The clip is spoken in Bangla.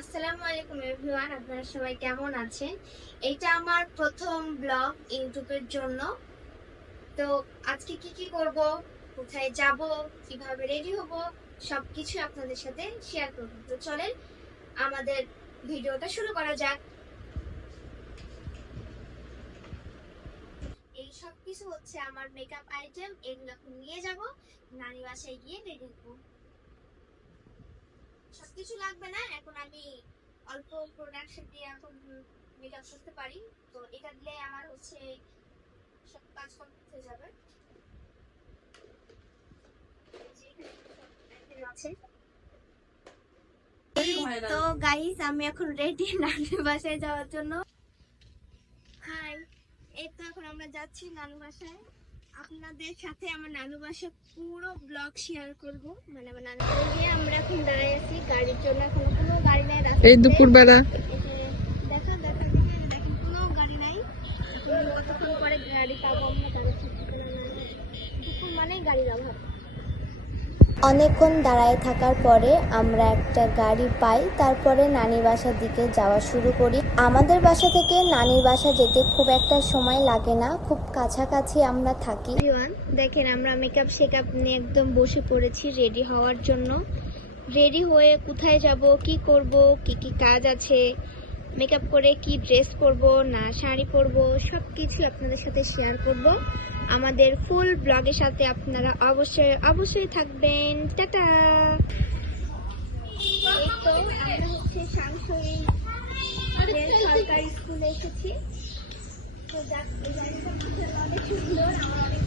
আসসালামু আলাইকুম এভরিওয়ান, আপনারা সবাই কেমন আছেন? এটা আমার প্রথম ব্লগ ইউটিউবের জন্য। তো আজকে কি কি করব, কোথায় যাব, কীভাবে রেডি হব, সবকিছু আপনাদের সাথে শেয়ার করব। তো চলেন, আমাদের ভিডিওটা শুরু করা যাক। এই সব কিছু হচ্ছে আমার মেকআপ আইটেম এগুলো নিয়ে যাব, নানি বাসায় গিয়ে রেডি হব। সবকিছু লাগবে না, এখন আমি অল্প প্রোডাকশন দিয়ে এখন মেকআপ করতে পারি। তো এটা দিলে আমার হচ্ছে সব কাজ করতে যাবে। যে এখানে সব আছে। তো গাইস আমি এখন রেডি নানুর বাসায় যাওয়ার জন্য। হাই এই তো এখন আমরা যাচ্ছি নানু বাসায়। আপনাদের সাথে আমার নানু বাসা পুরো ব্লগ শেয়ার করব। মানে আমার নানু বাসা গিয়ে আমরা এখন দাঁড়িয়ে আছি গাড়ির জন্য এখন কোনো গাড়ি নাই। এই দুপুরবেলা। বেলা দেখা দেখা দেখে দেখেন কোনো গাড়ি নাই। কতক্ষণ পরে গাড়ি পাবো আমরা গাড়ি ঠিক মানেই গাড়ির অভাব। অনেকক্ষণ দাঁড়ায় থাকার পরে আমরা একটা গাড়ি পাই, তারপরে নানির বাসার দিকে যাওয়া শুরু করি। আমাদের বাসা থেকে নানির বাসা যেতে খুব একটা সময় লাগে না, খুব কাছাকাছি আমরা থাকি। দেখেন আমরা মেকআপ শেকআপ নিয়ে একদম বসে পড়েছি রেডি হওয়ার জন্য। রেডি হয়ে কোথায় যাব, কি করব, কি কি কাজ আছে মেকআপ করে কি ড্রেস পরব না শাড়ি পরব সব কিছু আপনাদের সাথে শেয়ার করব। আমাদের ফুল ব্লগের সাথে আপনারা অবশ্যই অবশ্যই থাকবেন। টাটা! সরকারি স্কুলে এসেছি। তো যাক অনেক সুন্দর আমার